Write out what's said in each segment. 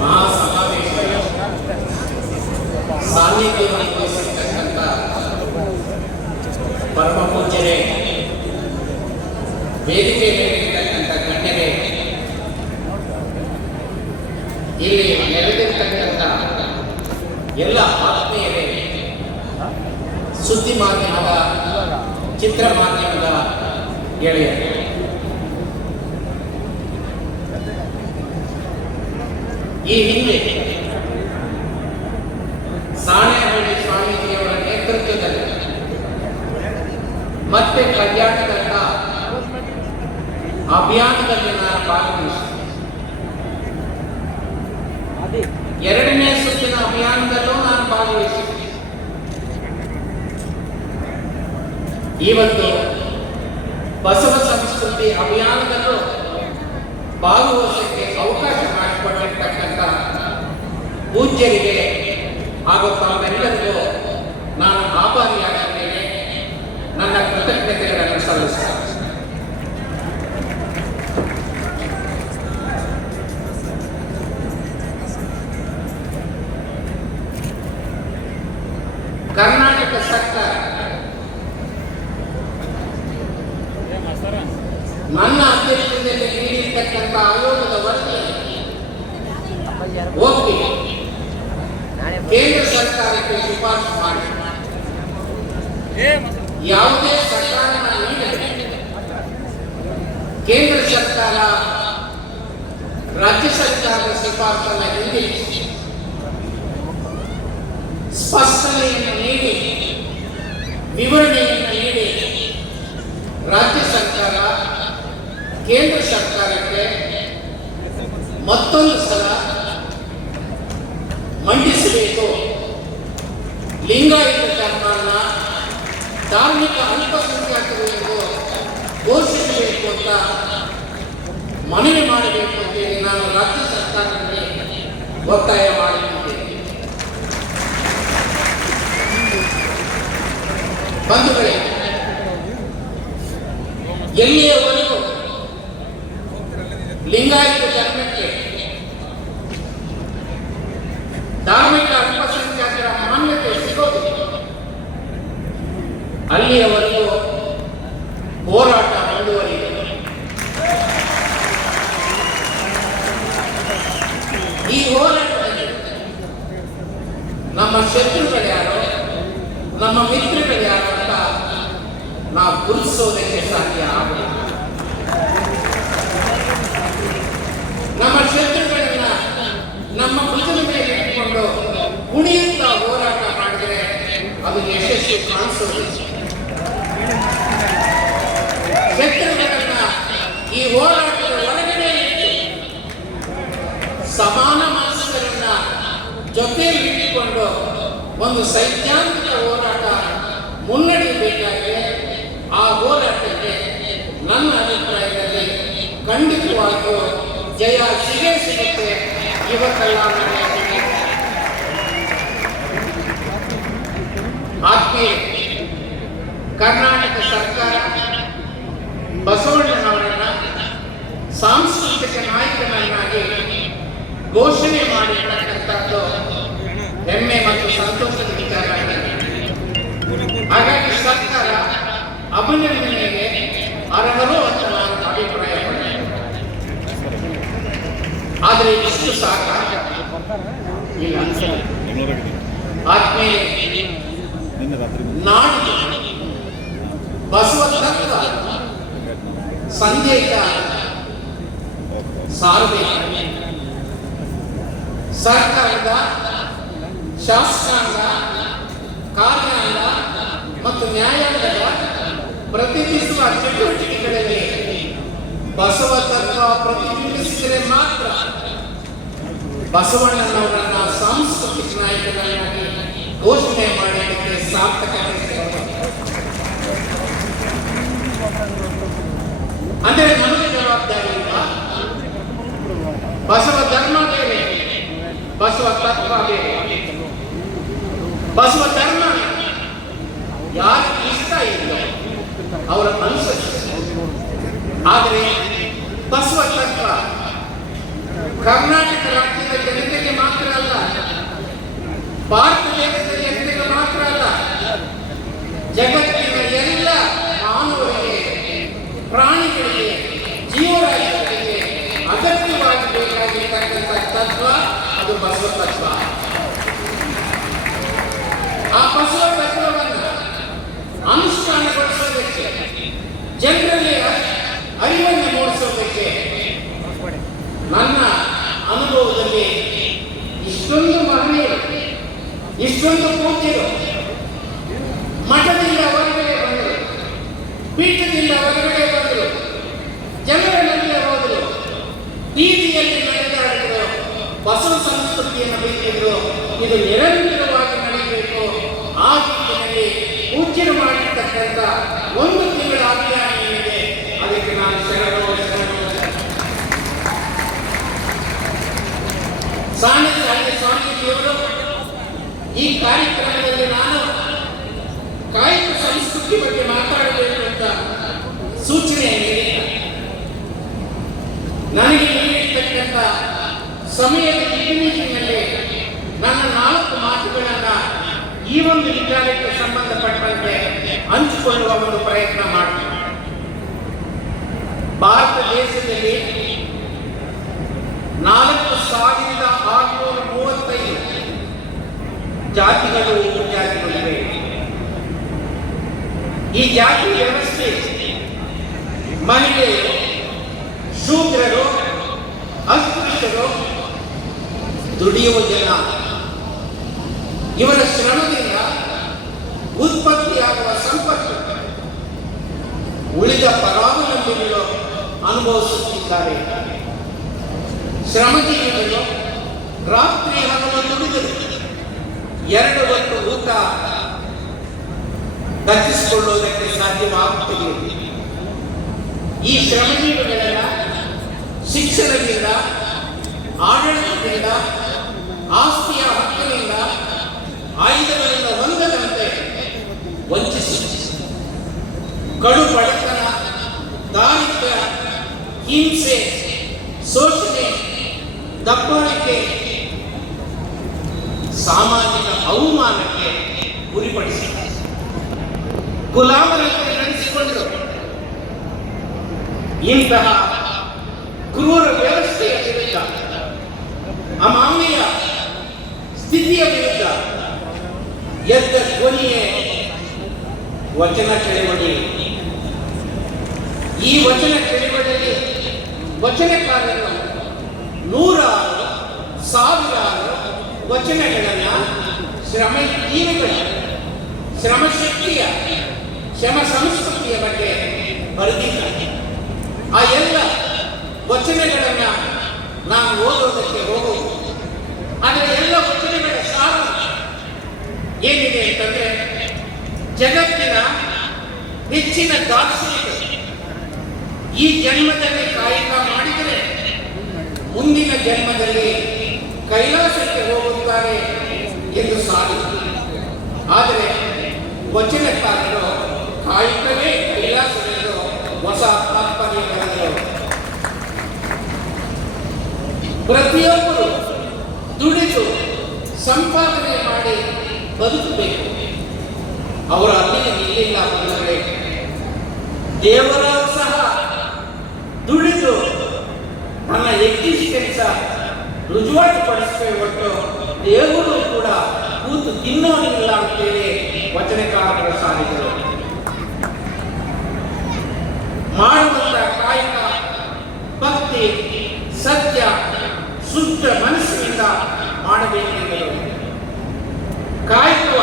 ಮಹಾಸಮಾವೇಶ ಸಾನ್ನಿಧ್ಯವನ್ನು ವಹಿಸಿರ್ತಕ್ಕಂಥ ಪರಮ ಪೂಜ್ಯರೇ ವೇದಿಕೆ ಮೇಲಿರ್ತಕ್ಕಂಥ ಗಣ್ಯರೇ ಇಲ್ಲಿ ನೆರೆದಿರ್ತಕ್ಕಂಥ ಎಲ್ಲ ಆತ್ಮೀಯರೇ ಸುದ್ದಿ ಮಾಧ್ಯಮದ ಚಿತ್ರ ಮಾಧ್ಯಮದ ಗೆಳೆಯರೇ. ಈ ಹಿಂದೆ ಸಾಣೆಹಳ್ಳಿ ಸ್ವಾಮೀಜಿಯವರ ನೇತೃತ್ವದಲ್ಲಿ ಮತ್ತೆ ಕಲ್ಯಾಣದಂತ ಅಭಿಯಾನದಲ್ಲಿ ನಾನು ಭಾಗವಹಿಸಿದೆ. ಎರಡನೇ ಸುತ್ತಿನ ಅಭಿಯಾನದಲ್ಲೂ ನಾನು ಭಾಗವಹಿಸಿದ್ದೆ. ಇವತ್ತು ಬಸವ ಸಂಸ್ಕೃತಿ ಅಭಿಯಾನದಲ್ಲೂ ಭಾಗವಹಿಸಕ್ಕೆ ಅವಕಾಶ ಮಾಡಿಕೊಟ್ಟಿರ್ತಕ್ಕಂಥ ಪೂಜ್ಯರಿಗೆ ಹಾಗೂ ತಾವೆಲ್ಲರಿಗೂ ನಾನು ಆಭಾರಿಯಾಗಿದ್ದೇನೆ. ನನ್ನ ಕೃತಜ್ಞತೆಗಳನ್ನು ಸಲ್ಲಿಸ್ತೇನೆ ಕರ್ನಾಟಕ ಸರ್ಕಾರ ನನ್ನ ಅಧ್ಯಕ್ಷತೆಯಲ್ಲಿ ನೀಡಿರ್ತಕ್ಕಂಥ ಆಯೋಗದ ವರದಿ ಒಪ್ಪಿ ಕೇಂದ್ರ ಸರ್ಕಾರಕ್ಕೆ ಶಿಫಾರಸು ಮಾಡಿ. ಯಾವುದೇ ಸರ್ಕಾರನ ಕೇಂದ್ರ ಸರ್ಕಾರ ರಾಜ್ಯ ಸರ್ಕಾರದ ಶಿಫಾರಸನ್ನು ಹಿಂದಿರಿಸಿ ಸ್ಪಷ್ಟನೆಯನ್ನು ನೀಡಿ ವಿವರಣೆಯನ್ನು ನೀಡಿ ರಾಜ್ಯ ಸರ್ಕಾರ ಕೇಂದ್ರ ಸರ್ಕಾರಕ್ಕೆ ಮತ್ತೊಂದು ಸಲ ಮಂಡಿಸಬೇಕು ಲಿಂಗಾಯತ ಧರ್ಮನ ಧಾರ್ಮಿಕ ಅಲ್ಪಸಂಖ್ಯಾತರು ಎಂದು ಘೋಷಿಸಬೇಕು ಅಂತ ಮನವಿ ಮಾಡಬೇಕು ಅಂತೇಳಿ ನಾನು ರಾಜ್ಯ ಸರ್ಕಾರದಲ್ಲಿ ಒತ್ತಾಯ ಮಾಡಿದ್ದೇನೆ. ಬಂಧುಗಳೇ, ಎಲ್ಲಿಯವರೆಗೂ ಲಿಂಗಾಯತ ಧರ್ಮಕ್ಕೆ ಧಾರ್ಮಿಕ ಅಲ್ಪಸಂಖ್ಯಾತರ ಮಾನ್ಯತೆ ಸಿಗೋದು ಅಲ್ಲಿಯವರೆಗೂ ಹೋರಾಟ ಮುಂದುವರಿಯುತ್ತದೆ ಈ ಹೋರಾಟದಲ್ಲಿ ನಮ್ಮ ಶತ್ರುಗಳು ಯಾರು ನಮ್ಮ ಮಿತ್ರಗಳು ಯಾರು ಅಂತ ನಾವು ಗುರುತಿಸೋದಕ್ಕೆ ಸಾಧ್ಯ ಆಗುವುದಿಲ್ಲ ನಮ್ಮ ಶತ್ರುಗಳನ್ನ ನಮ್ಮ ಭುಜದ ಮೇಲೆ ಇಟ್ಕೊಂಡು ಕುಣಿಯುತ್ತಾ ಹೋರಾಟ ಮಾಡಿದರೆ ಅದು ಯಶಸ್ವಿ ಕಾಣಿಸೋದಿಲ್ಲ ಶತ್ರುಗಳನ್ನ ಈ ಹೋರಾಟದ ಹೊರಗಡೆ ಸಮಾನ ಮನಸ್ಸುಗಳನ್ನ ಜೊತೆ ಇಟ್ಟುಕೊಂಡು ಒಂದು ಸೈದ್ಧಾಂತಿಕ ಹೋರಾಟ ಮುನ್ನಡೆಯಬೇಕಾಗಿದೆ ಆ ಹೋರಾಟಕ್ಕೆ ನನ್ನ ಅಭಿಪ್ರಾಯದಲ್ಲಿ ಖಂಡಿತವಾಗಿಯೂ ಜಯ ಸಿಗೇ ಸಿಗುತ್ತೆ ಇಲಾಖೆಗೆ. ಆತ್ಮೀಯ, ಕರ್ನಾಟಕ ಸರ್ಕಾರ ಬಸವಣ್ಣನವರನ್ನ ಸಾಂಸ್ಕೃತಿಕ ನಾಯಕನನ್ನಾಗಿ ಘೋಷಣೆ ಮಾಡಿರ್ತಕ್ಕಂಥದ್ದು ಹೆಮ್ಮೆ ಮತ್ತು ಸಂತೋಷದ ವಿಚಾರ. ಹಾಗಾಗಿ ಸರ್ಕಾರ ಅಭಿನಂದನೆಗೆ ಅರ್ಹರು ಅಂತ ನಾನು ಅಭಿಪ್ರಾಯ ಆದರೆ ಇಷ್ಟು ಸಾಕ ಇಲ್ಲ. ಬಸವ ತತ್ವ ಸಂದೇಶ ಸಾರಬೇಕು ಸರ್ಕಾರದ, ಶಾಸಕಾಂಗ, ಕಾರ್ಯಾಂಗ ಮತ್ತು ನ್ಯಾಯಾಂಗದ ಪ್ರತಿನಿಧಿಸುವ ಚಟುವಟಿಕೆಗಳಲ್ಲಿ ಬಸವ ತತ್ವ ಪ್ರತಿಬಿಂಬಿಸಿದರೆ ಮಾತ್ರ ಬಸವಣ್ಣನವರನ್ನ ಸಾಂಸ್ಕೃತಿಕ ನಾಯಕರನ್ನಾಗಿ ಘೋಷಣೆ ಮಾಡಲಿಕ್ಕೆ ಸಾರ್ಥಕತೆ. ಅಂದರೆ ನಮಗೆ ಜವಾಬ್ದಾರಿ ಬಸವ ಧರ್ಮ ಬೇರೆ ಬಸವ ತತ್ವ ಬೇರೆ ಬಸವ ಧರ್ಮ ಯಾರು ಇಷ್ಟ ಇಲ್ಲ, ಅವರ ಅನುಸರಿಸ. ಆದರೆ ಬಸವ ತತ್ವ ಕರ್ನಾಟಕ ರಾಜ್ಯದ ಜನತೆಗೆ ಮಾತ್ರ ಅಲ್ಲ, ಭಾರತ ದೇಶದ ಜನತೆಗೆ ಮಾತ್ರ ಅಲ್ಲ ಜಗತ್ತಿನ ತತ್ವ, ಅದು ಬಸವ ತತ್ವ. ಆ ಬಸವ ತತ್ವವನ್ನು ಅನುಷ್ಠಾನಗೊಳಿಸೋದಕ್ಕೆ, ಜನರಲ್ಲಿ ಅರಿವನ್ನು ಮೂಡಿಸೋದಕ್ಕೆ ನನ್ನ ಅನುಭವದಲ್ಲಿ ಇಷ್ಟೊಂದು ಮಹನೀಯರು, ಇಷ್ಟೊಂದು ಪೂಜ್ಯರು ಬಸವ ಸಂಸ್ಕೃತಿಯನ್ನು ಬೀದಿದ್ರು ಇದು ನಿರಂತರವಾಗಿ ನಡೆಯಬೇಕು. ಆ ನಿಟ್ಟಿನಲ್ಲಿ ಪೂಜ್ಯರು ಮಾಡಿರ್ತಕ್ಕಂಥ ಒಂದು ತಿಂಗಳ ಅಭಿಯಾನ ಏನಿದೆ, ಅದಕ್ಕೆ ನಾನು ಶರಣು ಸಾಣಿಧ್ಯ ಸ್ವಾಮೀಜಿಯವರು ಈ ಕಾರ್ಯಕ್ರಮದಲ್ಲಿ ನಾನು ಕಾಯಕ ಸಂಸ್ಕೃತಿ ಬಗ್ಗೆ ಮಾತಾಡಬೇಕು ಅಂತ ಸೂಚನೆ ನೀಡಿದ್ದಾರೆ ನನಗೆ ನೀಡಿರ್ತಕ್ಕಂಥ ಸಮಯದ ಮಿತಿಮಿತಿನಲ್ಲಿ ನನ್ನ ನಾಲ್ಕು ಮಾತುಗಳನ್ನ ಈ ಒಂದು ವಿಚಾರಕ್ಕೆ ಸಂಬಂಧಪಟ್ಟಂತೆ ಹಂಚಿಕೊಳ್ಳುವ ಒಂದು ಪ್ರಯತ್ನ ಮಾಡ್ತೀನಿ ಭಾರತ ದೇಶದಲ್ಲಿ ನಾಲ್ಕು ಸಾವಿರದ ಆರುನೂರ ಮೂವತ್ತೈದು ಜಾತಿಗಳು ಜಾತಿಗಳಿವೆ ಈ ಜಾತಿ ವ್ಯವಸ್ಥೆ ಮಹಿಳೆಯರು, ಶೂದ್ರರು, ಅಸ್ಪೃಶ್ಯರು ದುಡಿಯುವ ಜನ ಇವರ ಶ್ರಮದಿಂದ ಉತ್ಪತ್ತಿಯಾಗುವ ಸಂಪತ್ತು ಉಳಿದ ಪರಾವಲಂಬಿಗಳು ಅನುಭವಿಸುತ್ತಿದ್ದಾರೆ. ಶ್ರಮಜೀವಿಗಳು ರಾತ್ರಿ ಹಗಲು ದುಡಿದರು. ಎರಡು ಹೊತ್ತು ಊಟ ದಕ್ಕಿಸಿಕೊಳ್ಳುವುದಕ್ಕೆ ಸಾಧ್ಯವಾಗುತ್ತಿದೆ. ಈ ಶ್ರಮಜೀವಿಗಳೆಲ್ಲ ಶಿಕ್ಷಣದಿಂದ, ಆಡಳಿತದಿಂದ ಆಸ್ತಿಯ ಹಕ್ಕಿನಿಂದ ಆಯುಧಗಳಿಂದ ಹೊಂದದಂತೆ ವಂಚಿಸಿ. ಕಡು ಬಡತನ ದಾರಿದ್ರ್ಯ, ಹಿಂಸೆ, ಶೋಷಣೆ, ದಬ್ಬಾಳಿಕೆ, ಸಾಮಾಜಿಕ ಅವಮಾನಕ್ಕೆ ಗುರಿಪಡಿಸಿ. ಗುಲಾಮರಂತೆ ನಡೆಸಿಕೊಂಡರು. ಇಂತಹ ಕ್ರೂರ ವ್ಯವಸ್ಥೆಯ ಅಮಾನ್ಯ ಸ್ಥಿತಿಯ ವಿರುದ್ಧ ಎದ್ದ ಧ್ವನಿಯೇ ವಚನ ಚಳವಳಿ. ಈ ವಚನ ಚಳವಳಿಯಲ್ಲಿ ವಚನಕಾರರು ನೂರಾರು, ಸಾವಿರಾರು ವಚನಗಳನ್ನ ಶ್ರಮ ಜೀವಿಗಳ ಶ್ರಮಶಕ್ತಿಯ, ಶ್ರಮ ಸಂಸ್ಕೃತಿಯ ಬಗ್ಗೆ ಬರೆದಿದ್ದಾರೆ. ಆ ಎಲ್ಲ ವಚನಗಳನ್ನ ನಾನು ಓದೋದಕ್ಕೆ ಹೋಗುವುದು ಆದರೆ ಎಲ್ಲ ವಚನಗಳ ಸಾರ ಏನಿದೆ ಅಂತಂದ್ರೆ ಜಗತ್ತಿನ ಹೆಚ್ಚಿನ ದಾರ್ಶನಿಕರು ಈ ಜನ್ಮದಲ್ಲಿ ಕಾಯಕ ಮಾಡಿದರೆ ಮುಂದಿನ ಜನ್ಮದಲ್ಲಿ ಕೈಲಾಸಕ್ಕೆ ಹೋಗುತ್ತಾರೆ ಎಂದು ಸಾಧಿಸ ಆದರೆ ವಚನಕಾರರು ಕಾಯಕವೇ ಕೈಲಾಸವೆಂದು ಹೊಸ ತಾತ್ಪರ್ಯ ಪ್ರತಿಯೊಬ್ಬರು ದುಡಿದು ಸಂಪಾದನೆ ಮಾಡಿ ಬದುಕಬೇಕು. ಅವರ ಅಲ್ಲಿಗೆ ನಿಲ್ಲಿಲ್ಲ ಬಂದರೆ ದೇವರ ಸಹ ದುಡಿದು ತನ್ನ ಎಕ್ಸಿಸ್ಟೆನ್ಸ್ ರುಜುವಾತು ಪಡಿಸ್ತೇವೆ ಒಟ್ಟು ದೇವರು ಕೂಡ ಕೂತು ತಿನ್ನೋನಿಲ್ಲ ಅಂತೇಳಿ ವಚನಕಾರರು ಸಾರಿದರು. ಮಾಡುವಂತಹ ಕಾಯಕ, ಭಕ್ತಿ, ಸತ್ಯ, ಶುದ್ಧ ಮನಸ್ಸಿನಿಂದ ಮಾಡಬೇಕೆಂದರು. ಕಾಯಕ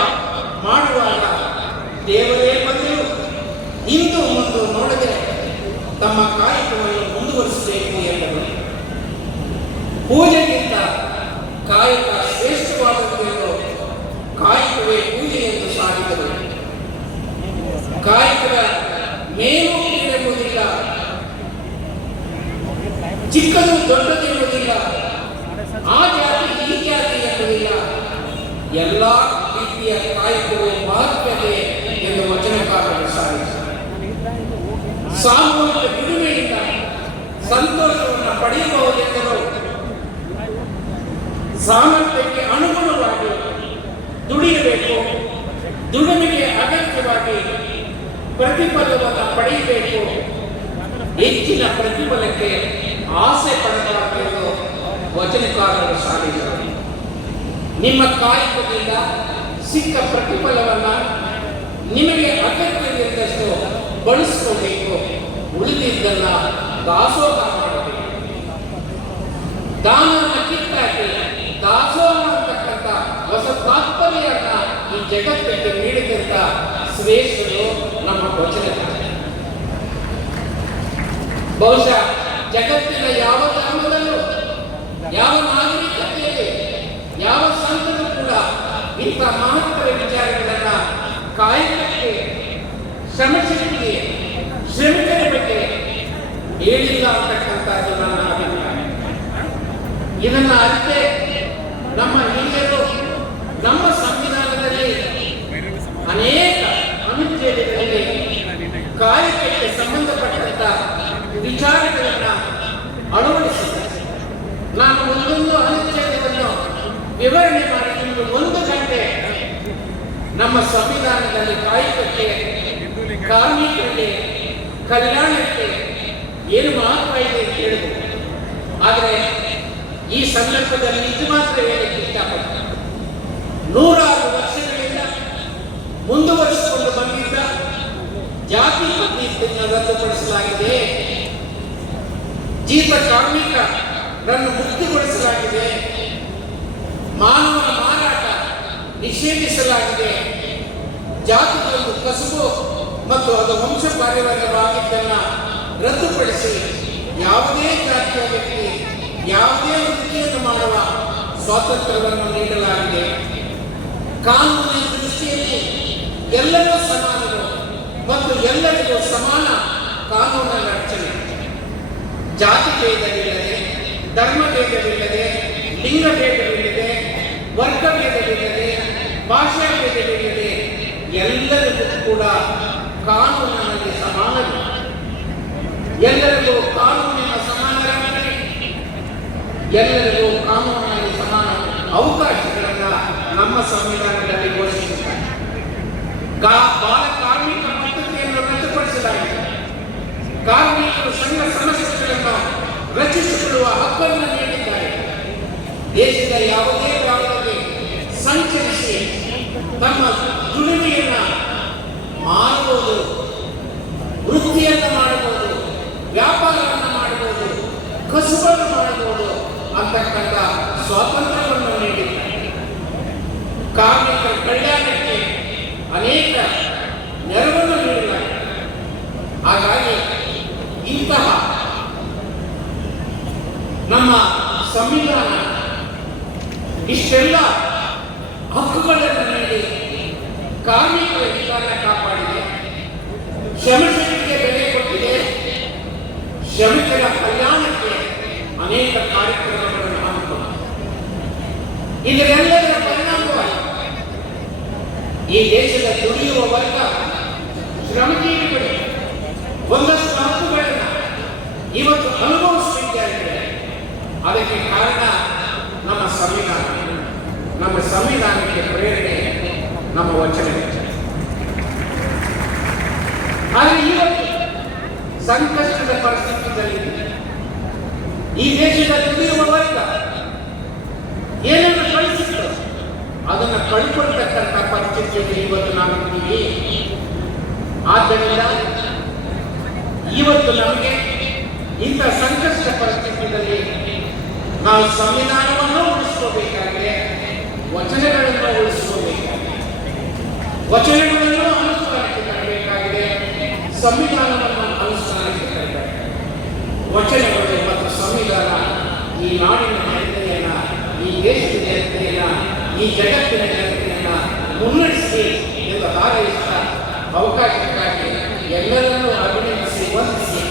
ಮಾಡುವಾಗ ದೇವರೇ ಬಂದರು. ಇಂದು ಮುಂದು ನೋಡಿದರೆ ತಮ್ಮ ಕಾಯಕವನ್ನು ಮುಂದುವರಿಸಬೇಕು ಎಂದರು. ಪೂಜೆಗಿಂತ ಕಾಯಕ ಶ್ರೇಷ್ಠವಾದದ್ದು ಕಾಯಕವೇ ಪೂಜೆ ಎಂದು ಸಾರಿದರು ಕಾಯಕದ ಮೇಲೂ ಎಂಬುದಿಲ್ಲ ಚಿಕ್ಕದು ದೊಡ್ಡದು ಎಂಬುದಿಲ್ಲ. ಆ ಜಾತಿ ಎಲ್ಲ ರೀತಿಯ ಕಾಯಕವು ಮಹತ್ವತೆ ಎಂದು ವಚನಕಾರರು ಸಾರಿದರು ಸಾಮೂಹಿಕ ದುಡಿಮೆಯಿಂದ ಸಂತೋಷವನ್ನು ಪಡೆಯಬಹುದೆಂದರು ಸಾಮರ್ಥ್ಯಕ್ಕೆ ಅನುಗುಣವಾಗಿ ದುಡಿಯಬೇಕು, ದುಡಿಮೆಗೆ ಅಗತ್ಯವಾಗಿ ಪ್ರತಿಫಲವನ್ನು ಪಡೆಯಬೇಕು, ಹೆಚ್ಚಿನ ಪ್ರತಿಫಲಕ್ಕೆ ಆಸೆ ಪಡಬಾರದೆಂದು ವಚನಕಾರರು ಸಾರಿದರು ನಿಮ್ಮ ಕಾಯಕದಿಂದ ಸಿಕ್ಕ ಪ್ರತಿಫಲವನ್ನು ನಿಮಗೆ ಅಗತ್ಯವಿದ್ದಷ್ಟು ಬಳಸ್ಕೋಬೇಕು ಉಳಿದಿದ್ದನ್ನು ದಾಸೋಹ ಮಾಡಬೇಕು. ದಾನ ದಾಸೋಹ ಅಂತಕ್ಕಂಥ ಹೊಸ ತಾತ್ಪರ್ಯನ್ನ ಈ ಜಗತ್ತಿಗೆ ನೀಡಿದಂತ ಶ್ರೇಷ್ಠರು ನಮ್ಮ ವಚನ ಬಹುಶಃ ಜಗತ್ತಿನ ಯಾವ ಧರ್ಮದಲ್ಲೂ ಯಾವ ನಾಗರಿಕತೆಯಲ್ಲಿ ಯಾವ ಸಂತರು ಕೂಡ ಇಂಥ ಮಹತ್ತರ ವಿಚಾರಗಳನ್ನ ಕಾಯಕಕ್ಕೆ ಶ್ರಮಶಕ್ತಿಗೆ ಶ್ರಮಿಕರ ಬಗ್ಗೆ ಹೇಳಿಲ್ಲ ಅಂತಕ್ಕಂಥದ್ದು ನನ್ನ ಅಭಿಪ್ರಾಯ. ಇದನ್ನ ಅರಿತೆ ನಮ್ಮ ಹಿರಿಯರು ನಮ್ಮ ಸಂವಿಧಾನದಲ್ಲಿ ಅನೇಕ ಅನುಚ್ಛೇದಗಳಲ್ಲಿ ಕಾಯಕಕ್ಕೆ ಸಂಬಂಧಪಟ್ಟಂತ ವಿಚಾರಗಳನ್ನ ಅಳವಡಿಸಿದ್ದಾರೆ. ವಿವರಣೆ ಮಾಡಿ ನಿಮಗೆ ಒಂದು ಗಂಟೆ ನಮ್ಮ ಸಂವಿಧಾನದಲ್ಲಿ ಕಾಯಕಕ್ಕೆ ಕಾರ್ಮಿಕರಿಗೆ ಕಲ್ಯಾಣಕ್ಕೆ ಏನು ಮಹತ್ವ ಇದೆ ಅಂತ ಹೇಳಿದ್ರು. ಆದರೆ ಈ ಸಂದರ್ಭದಲ್ಲಿ ಇದು ಮಾತ್ರ ಹೇಳಕ್ಕೆ ಇಷ್ಟಪಡ್ತಾರೆ ನೂರಾರು ವರ್ಷಗಳಿಂದ ಮುಂದುವರಿಸಿಕೊಂಡು ಬಂದಿದ್ದ ಜಾತಿ ಪದ್ಧತಿಯನ್ನು ರದ್ದುಪಡಿಸಲಾಗಿದೆ. ಜೀತ ಕಾರ್ಮಿಕರನ್ನು ಮುಕ್ತಿಗೊಳಿಸಲಾಗಿದೆ. ಮಾನವನ ಮಾರಾಟ ನಿಷೇಧಿಸಲಾಗಿದೆ. ಜಾತಿಗಳನ್ನು ಕಸುಬು ಮತ್ತು ಅದು ವಂಶ ಪಾರಿವಾರಿಕವಾಗಿದ್ದನ್ನ ರದ್ದುಪಡಿಸಿ ಯಾವುದೇ ಜಾತಿಯ ವ್ಯಕ್ತಿ ಯಾವುದೇ ವೃತ್ತಿಯನ್ನು ಮಾಡುವ ಸ್ವಾತಂತ್ರ್ಯವನ್ನು ನೀಡಲಾಗಿದೆ. ಕಾನೂನಿನ ದೃಷ್ಟಿಯಲ್ಲಿ ಎಲ್ಲರೂ ಸಮಾನರು ಮತ್ತು ಎಲ್ಲರಿಗೂ ಸಮಾನ ಕಾನೂನಿನ ರಚನೆ ಜಾತಿ ಭೇದವಿಲ್ಲದೆ, ಧರ್ಮ ಭೇದವಿಲ್ಲದೆ ಲಿಂಗ ಭೇದವಿಲ್ಲದೆ ವರ್ಗ ಭೇದವಿಲ್ಲದೆ ಭಾಷಾ ಭೇದವಿಲ್ಲದೆ ಎಲ್ಲರಿಗೂ ಕೂಡ ಕಾನೂನಿನಲ್ಲಿ ಸಮಾನರು. ಎಲ್ಲರಿಗೂ ಕಾನೂನಿನ ಸಮಾನ ಎಲ್ಲರಿಗೂ ಕಾನೂನಿನಲ್ಲಿ ಸಮಾನ ಅವಕಾಶಗಳನ್ನ ನಮ್ಮ ಸಂವಿಧಾನದಲ್ಲಿ ಘೋಷಿಸಿದ್ದಾರೆ ಕಾ- ಬಾಲ ಕಾರ್ಮಿಕ ಪದ್ಧತಿಯನ್ನು ರದ್ದುಪಡಿಸಲಾಗಿದೆ ಕಾರ್ಮಿಕರು ಸಂಘ ಸಮಸ್ಯೆಗಳನ್ನು ರಚಿಸಿಕೊಳ್ಳುವ ಹಕ್ಕನ್ನು ನೀಡಿದ್ದಾರೆ ಯಾವುದೇ ಭಾಗದಲ್ಲಿ ಸಂಚರಿಸಿ ತಮ್ಮ ದುಡಿಮೆಯನ್ನ ಮಾಡಬಹುದು ವೃತ್ತಿಯನ್ನು ಮಾಡಬಹುದು ವ್ಯಾಪಾರವನ್ನು ಮಾಡಬಹುದು ಕಸುಬನ್ನು ಮಾಡಬಹುದು ಅಂತಕ್ಕಂಥ ಸ್ವಾತಂತ್ರ್ಯವನ್ನು ನೀಡಿದ್ದಾರೆ. ಕಾರ್ಮಿಕರ ಕಲ್ಯಾಣಕ್ಕೆ ಅನೇಕ ನೆರವನ್ನು ನೀಡಿದ್ದಾರೆ. ಹಾಗಾಗಿ ಇಂತಹ ನಮ್ಮ ಸಂವಿಧಾನ ಇಷ್ಟೆಲ್ಲ ಹಕ್ಕುಗಳನ್ನು ನೀಡಿ ಕಾರ್ಮಿಕರ ಅಧಿಕಾರ ಕಾಪಾಡಿದೆ. ಶ್ರಮಿಕರಿಗೆ ಬೆಲೆ ಕೊಟ್ಟಿದೆ. ಶ್ರಮಿಕರ ಕಲ್ಯಾಣಕ್ಕೆ ಅನೇಕ ಕಾರ್ಯಕ್ರಮಗಳನ್ನು ಹಮ್ಮಿಕೊಂಡಿದೆ. ಇದರೆಲ್ಲದರ ಪರಿಣಾಮವಾಗಿ ಈ ದೇಶದ ದುಡಿಯುವ ವರ್ಗ ಶ್ರಮಜೀವಿಗಳು ಒಂದಷ್ಟು ಹಕ್ಕುಗಳನ್ನ ಇವತ್ತು ಅನುಭವಿಸುತ್ತಿದ್ದಾರೆ ಅದಕ್ಕೆ ಕಾರಣ ನಮ್ಮ ಸಂವಿಧಾನ. ಸಂವಿಧಾನಕ್ಕೆ ಪ್ರೇರಣೆ ನಮ್ಮ ವಚನ. ಆದರೆ ಇವತ್ತು ಸಂಕಷ್ಟದ ಪರಿಸ್ಥಿತಿಯಲ್ಲಿ ಈ ದೇಶದ ದುಡಿಯುವ ವರ್ಗ ಏನನ್ನು ಕಳಿಸಿತ್ತು ಅದನ್ನು ಕಳ್ಕೊಳ್ತಕ್ಕಂಥ ಪರಿಸ್ಥಿತಿಯಲ್ಲಿ ಇವತ್ತು ನಾವಿದ್ದೀವಿ ಆದ್ದರಿಂದ ಇವತ್ತು ನಮಗೆ ಇಂಥ ಸಂಕಷ್ಟ ಪರಿಸ್ಥಿತಿಯಲ್ಲಿ ನಾವು ಸಂವಿಧಾನವನ್ನು ವಚನಗಳನ್ನು ಉಳಿಸ್ಕೋಬೇಕಾಗಿದೆ ವಚನಗಳನ್ನು ಅನುಷ್ಠಾನಕ್ಕೆ ತರಬೇಕಾಗಿದೆ. ಸಂವಿಧಾನವನ್ನು ಅನುಷ್ಠಾನಕ್ಕೆ ತರಬೇಕಾಗಿದೆ. ವಚನಗಳು ಮತ್ತು ಸಂವಿಧಾನ ಈ ನಾಡಿನ ಜನತೆಯನ್ನ, ಈ ದೇಶದ ಜನತೆಯನ್ನ, ಈ ಜಗತ್ತಿನ ಜನತೆಯನ್ನ ಮುನ್ನಡೆಸಿ ಎಂದು ಹಾರೈಸಿದ ಅವಕಾಶಕ್ಕಾಗಿ ಎಲ್ಲರನ್ನೂ ಅಭಿನಂದಿಸಿ ವಂದಿಸಿ